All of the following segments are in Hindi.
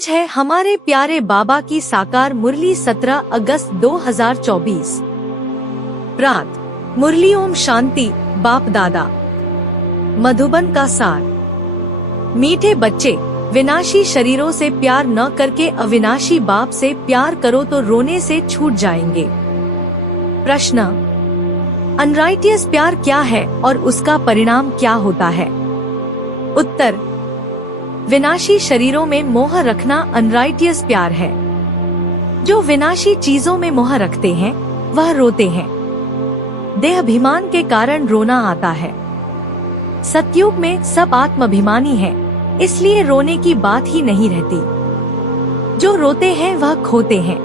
आज है हमारे प्यारे बाबा की साकार मुरली 17 अगस्त 2024। प्रात मुरली ओम शांति बाप दादा। मधुबन का सार। मीठे बच्चे, विनाशी शरीरों से प्यार न करके अविनाशी बाप से प्यार करो तो रोने से छूट जाएंगे। प्रश्न, अनराइटियस प्यार क्या है और उसका परिणाम क्या होता है? उत्तर, विनाशी शरीरों में मोह रखना अनराइटियस प्यार है। जो विनाशी चीजों में मोह रखते हैं वह रोते हैं। देहाभिमान के कारण रोना आता है। सतयुग में सब आत्माभिमानी हैं, इसलिए रोने की बात ही नहीं रहती। जो रोते हैं वह खोते हैं।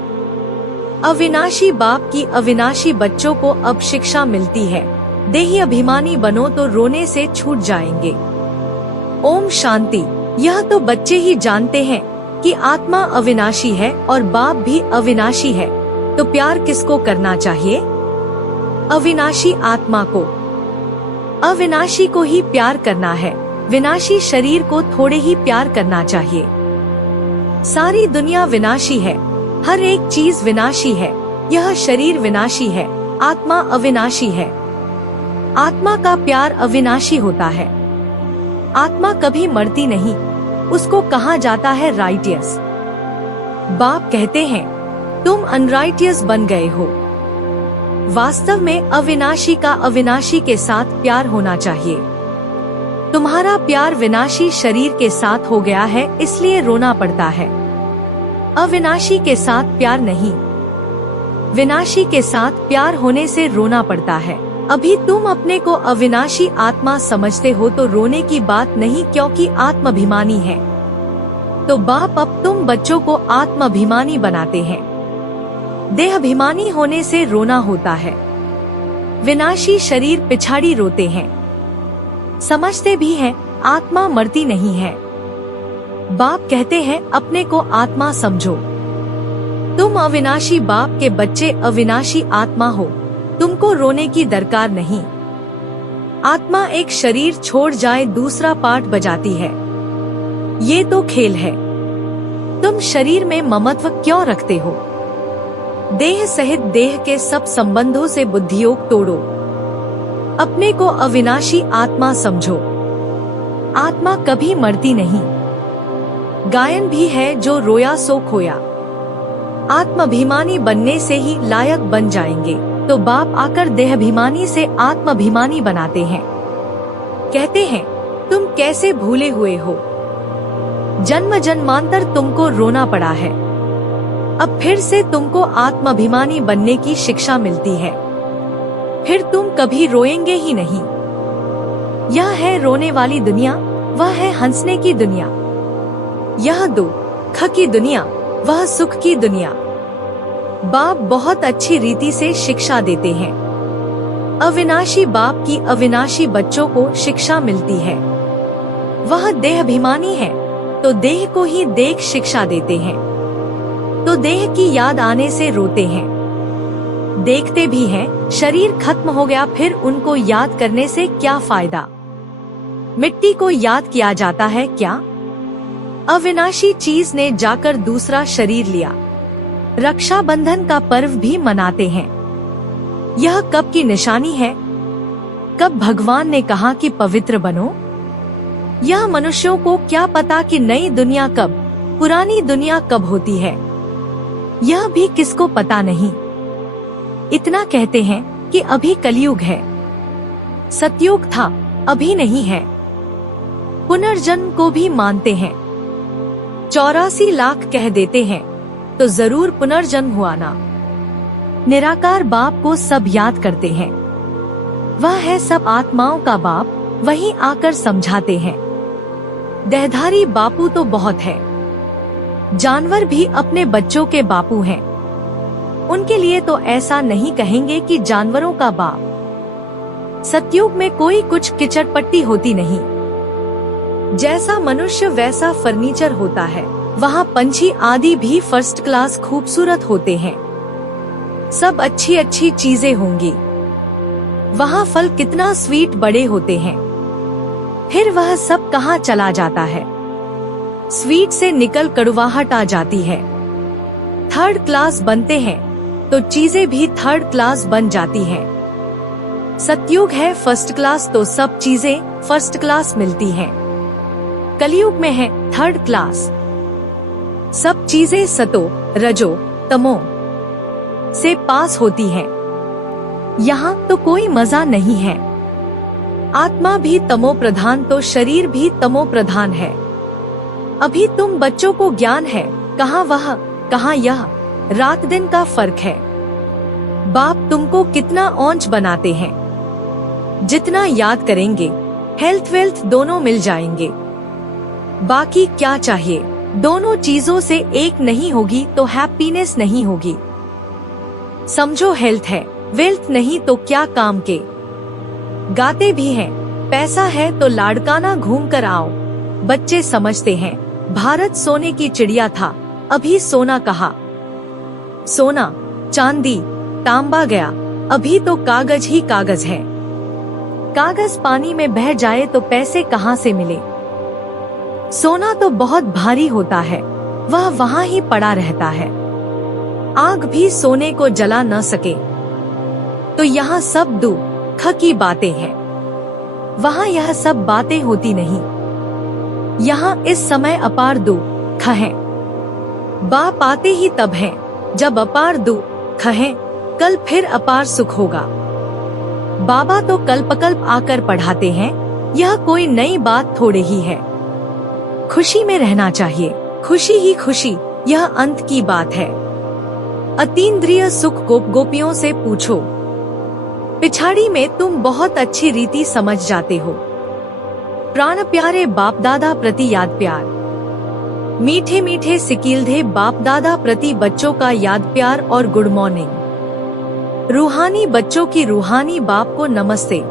अविनाशी बाप की अविनाशी बच्चों को अब शिक्षा मिलती है, देही अभिमानी बनो तो रोने से छूट जाएंगे। ओम शांति। यह तो बच्चे ही जानते हैं कि आत्मा अविनाशी है और बाप भी अविनाशी है, तो प्यार किसको करना चाहिए? अविनाशी आत्मा को। अविनाशी को ही प्यार करना है, विनाशी शरीर को थोड़े ही प्यार करना चाहिए। सारी दुनिया विनाशी है, हर एक चीज विनाशी है। यह शरीर विनाशी है, आत्मा अविनाशी है। आत्मा का प्यार अविनाशी होता है। आत्मा कभी मरती नहीं, उसको कहा जाता है राइटियस। बाप कहते हैं तुम अनराइटियस बन गए हो। वास्तव में अविनाशी का अविनाशी के साथ प्यार होना चाहिए। तुम्हारा प्यार विनाशी शरीर के साथ हो गया है, इसलिए रोना पड़ता है। अविनाशी के साथ प्यार नहीं, विनाशी के साथ प्यार होने से रोना पड़ता है। अभी तुम अपने को अविनाशी आत्मा समझते हो तो रोने की बात नहीं, क्योंकि आत्माभिमानी है। तो बाप अब तुम बच्चों को आत्माभिमानी बनाते हैं। देहाभिमानी होने से रोना होता है। विनाशी शरीर पिछाड़ी रोते हैं। समझते भी हैं आत्मा मरती नहीं है। बाप कहते हैं अपने को आत्मा समझो। तुम अविनाशी बाप के बच्चे अविनाशी आत्मा हो, तुमको रोने की दरकार नहीं। आत्मा एक शरीर छोड़ जाए दूसरा पार्ट बजाती है, ये तो खेल है। तुम शरीर में ममत्व क्यों रखते हो? देह सहित देह के सब संबंधों से बुद्धियोग तोड़ो। अपने को अविनाशी आत्मा समझो। आत्मा कभी मरती नहीं। गायन भी है जो रोया सो खोया। आत्माभिमानी बनने से ही लायक बन जाएंगे, तो बाप आकर देहाभिमानी से आत्माभिमानी बनाते हैं। कहते हैं तुम कैसे भूले हुए हो, जन्म जन्मांतर तुमको रोना पड़ा है। अब फिर से तुमको आत्माभिमानी बनने की शिक्षा मिलती है, फिर तुम कभी रोएंगे ही नहीं। यह है रोने वाली दुनिया, वह है हंसने की दुनिया। यह दुख की दुनिया, वह सुख की दुनिया। बाप बहुत अच्छी रीति से शिक्षा देते हैं। अविनाशी बाप की अविनाशी बच्चों को शिक्षा मिलती है। वह देहाभिमानी है तो देह को ही देख शिक्षा देते हैं, तो देह की याद आने से रोते हैं। देखते भी हैं शरीर खत्म हो गया, फिर उनको याद करने से क्या फायदा? मिट्टी को याद किया जाता है क्या? अविनाशी चीज ने जाकर दूसरा शरीर लिया। रक्षाबंधन का पर्व भी मनाते हैं। यह कब की निशानी है? कब भगवान ने कहा कि पवित्र बनो? यह मनुष्यों को क्या पता कि नई दुनिया कब, पुरानी दुनिया कब होती है? यह भी किसको पता नहीं। इतना कहते हैं कि अभी कलयुग है। सतयुग था, अभी नहीं है। पुनर्जन्म को भी मानते हैं। 84 लाख कह देते हैं तो जरूर पुनर्जन्म हुआ ना। निराकार बाप को सब याद करते हैं। वह है सब आत्माओं का बाप, वहीं आकर समझाते हैं। देहधारी बापू तो बहुत है। जानवर भी अपने बच्चों के बापू हैं। उनके लिए तो ऐसा नहीं कहेंगे कि जानवरों का बाप। सतयुग में कोई कुछ किचड़पट्टी होती नहीं। जैसा मनुष्य वैसा फर्नीचर होता है, वहाँ पंछी आदि भी फर्स्ट क्लास खूबसूरत होते हैं। सब अच्छी अच्छी चीजें होंगी। वहाँ फल कितना स्वीट बड़े होते हैं। फिर वह सब कहाँ चला जाता है? स्वीट से निकल कड़वाहट आ जाती है। थर्ड क्लास बनते हैं तो चीजें भी थर्ड क्लास बन जाती हैं। सतयुग है फर्स्ट क्लास तो सब चीजें फर्स्ट क्लास मिलती हैं। कलयुग में है थर्ड क्लास। सब चीजें सतो रजो तमो से पास होती हैं। यहाँ तो कोई मजा नहीं है। आत्मा भी तमो प्रधान तो शरीर भी तमो प्रधान है। अभी तुम बच्चों को ज्ञान है, कहाँ वह कहाँ यह, रात दिन का फर्क है। बाप तुमको कितना औंच बनाते हैं। जितना याद करेंगे हेल्थ वेल्थ दोनों मिल जाएंगे। बाकी क्या चाहिए, दोनों चीजों से एक नहीं होगी तो हैप्पीनेस नहीं होगी। समझो हेल्थ है वेल्थ नहीं तो क्या काम के। गाते भी हैं पैसा है तो लाड़काना घूम कर आओ। बच्चे समझते हैं भारत सोने की चिड़िया था, अभी सोना कहा। सोना चांदी तांबा गया, अभी तो कागज ही कागज है। कागज पानी में बह जाए तो पैसे कहाँ से मिले। सोना तो बहुत भारी होता है, वह वहाँ ही पड़ा रहता है। आग भी सोने को जला न सके। तो यहाँ सब दुख की बातें हैं, वहाँ यह सब बातें होती नहीं। यहाँ इस समय अपार दुख है। बाप आते ही तब है जब अपार दुख है, कल फिर अपार सुख होगा। बाबा तो कल्पकल्प आकर पढ़ाते हैं, यह कोई नई बात थोड़े ही है। खुशी में रहना चाहिए, खुशी ही खुशी, यह अंत की बात है। अतीन्द्रिय सुख गोपियों से पूछो, पिछाड़ी में तुम बहुत अच्छी रीति समझ जाते हो। प्राण प्यारे बाप दादा प्रति याद प्यार। मीठे मीठे सिकीलधे बाप दादा प्रति बच्चों का याद प्यार और गुड मॉर्निंग। रूहानी बच्चों की रूहानी बाप को नमस्ते।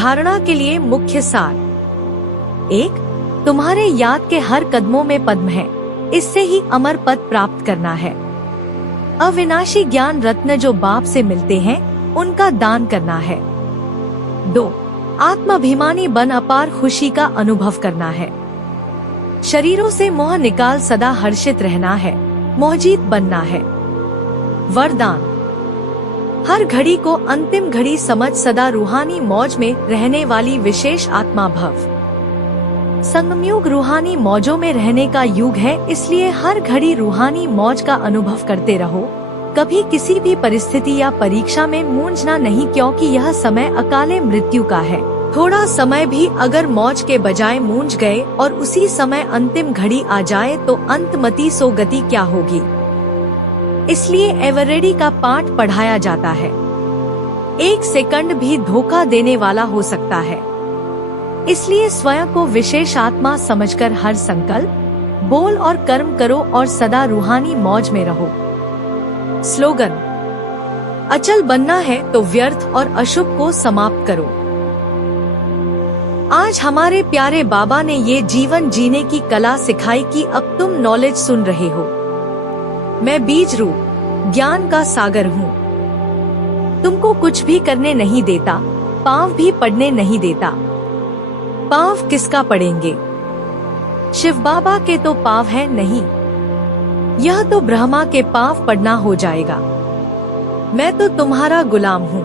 धारणा के लिए मुख्य सार। 1. तुम्हारे याद के हर कदमों में पद्म है, इससे ही अमर पद प्राप्त करना है। अविनाशी ज्ञान रत्न जो बाप से मिलते हैं उनका दान करना है। 2. आत्माभिमानी बन अपार खुशी का अनुभव करना है। शरीरों से मोह निकाल सदा हर्षित रहना है, मोहजीत बनना है। वरदान। हर घड़ी को अंतिम घड़ी समझ सदा रूहानी मौज में रहने वाली विशेष आत्मा भव। संगम युग रूहानी मौजों में रहने का युग है, इसलिए हर घड़ी रूहानी मौज का अनुभव करते रहो। कभी किसी भी परिस्थिति या परीक्षा में मूंझना नहीं, क्योंकि यह समय अकाले मृत्यु का है। थोड़ा समय भी अगर मौज के बजाय मूंझ गए और उसी समय अंतिम घड़ी आ जाए तो अंतमति सो गति क्या होगी। इसलिए एवरेडी का पाठ पढ़ाया जाता है। 1 सेकंड भी धोखा देने वाला हो सकता है, इसलिए स्वयं को विशेष आत्मा समझकर हर संकल्प, बोल और कर्म करो और सदा रूहानी मौज में रहो। स्लोगन। अचल बनना है तो व्यर्थ और अशुभ को समाप्त करो। आज हमारे प्यारे बाबा ने ये जीवन जीने की कला सिखाई कि अब तुम नॉलेज सुन रहे हो। मैं बीज रूप ज्ञान का सागर हूँ। तुमको कुछ भी करने नहीं देता, पाँव भी पड़ने नहीं देता। पाँव किसका पड़ेंगे? शिव बाबा के तो पाँव है नहीं, यह तो ब्रह्मा के पाँव पड़ना हो जाएगा। मैं तो तुम्हारा गुलाम हूँ।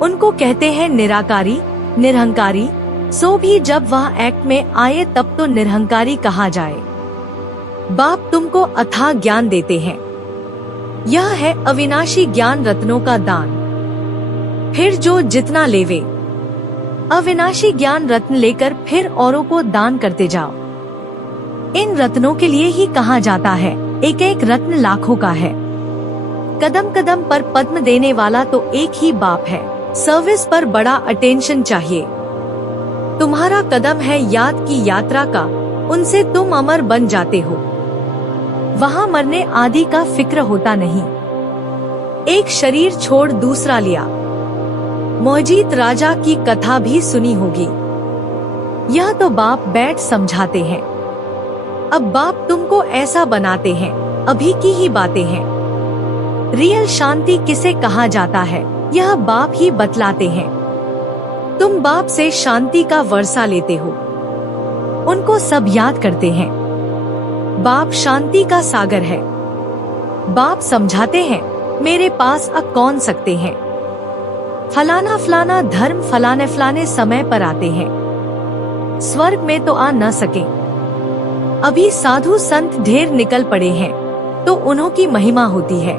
उनको कहते हैं निराकारी, निरहंकारी, सो भी जब वह एक्ट में आए तब तो निरहंकारी कहा जाए। बाप तुमको अथाह ज्ञान देते हैं, यह है अविनाशी ज्ञान रत्नों का दान। फिर जो जितना लेवे, अविनाशी ज्ञान रत्न लेकर फिर औरों को दान करते जाओ। इन रत्नों के लिए ही कहा जाता है एक एक रत्न लाखों का है। कदम कदम पर पद्म देने वाला तो एक ही बाप है। सर्विस पर बड़ा अटेंशन चाहिए। तुम्हारा कदम है याद की यात्रा का, उनसे तुम अमर बन जाते हो। वहाँ मरने आदि का फिक्र होता नहीं। एक शरीर छोड़ दूसरा लिया। मोहजीत राजा की कथा भी सुनी होगी। यह तो बाप बैठ समझाते हैं। अब बाप तुमको ऐसा बनाते हैं, अभी की ही बातें हैं। रियल शांति किसे कहा जाता है यह बाप ही बतलाते हैं। तुम बाप से शांति का वर्षा लेते हो, उनको सब याद करते हैं। बाप शांति का सागर है। बाप समझाते हैं मेरे पास अब कौन सकते हैं। फलाना फलाना धर्म फलाने फलाने समय पर आते हैं, स्वर्ग में तो आ न सके। अभी साधु संत ढेर निकल पड़े हैं तो उन्हों की महिमा होती है।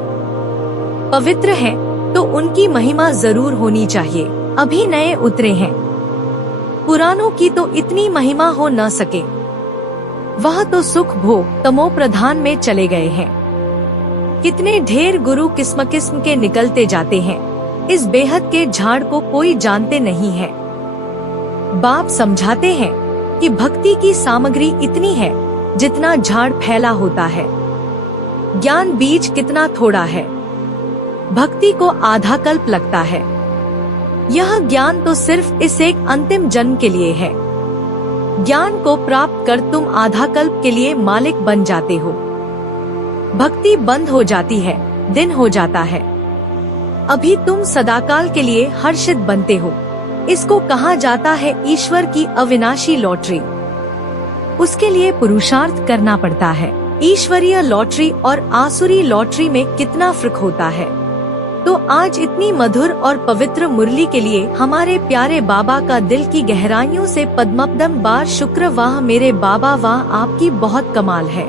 पवित्र हैं तो उनकी महिमा जरूर होनी चाहिए। अभी नए उतरे हैं, पुरानों की तो इतनी महिमा हो न सके। वह तो सुख भोग तमो प्रधान में चले गए हैं। कितने ढेर गुरु किस्म किस्म के निकलते जाते हैं, इस बेहद के झाड़ को कोई जानते नहीं है। बाप समझाते हैं कि भक्ति की सामग्री इतनी है जितना झाड़ फैला होता है। ज्ञान बीज कितना थोड़ा है, भक्ति को आधा कल्प लगता है। यह ज्ञान तो सिर्फ इस एक अंतिम जन्म के लिए है। ज्ञान को प्राप्त कर तुम आधा कल्प के लिए मालिक बन जाते हो। भक्ति बंद हो जाती है, दिन हो जाता है। अभी तुम सदाकाल के लिए हर्षित बनते हो। इसको कहा जाता है ईश्वर की अविनाशी लॉटरी। उसके लिए पुरुषार्थ करना पड़ता है। ईश्वरीय लॉटरी और आसुरी लॉटरी में कितना फर्क होता है। तो आज इतनी मधुर और पवित्र मुरली के लिए हमारे प्यारे बाबा का दिल की गहराइयों से पद्मपदम बार शुक्र। वाह मेरे बाबा वाह, आपकी बहुत कमाल है।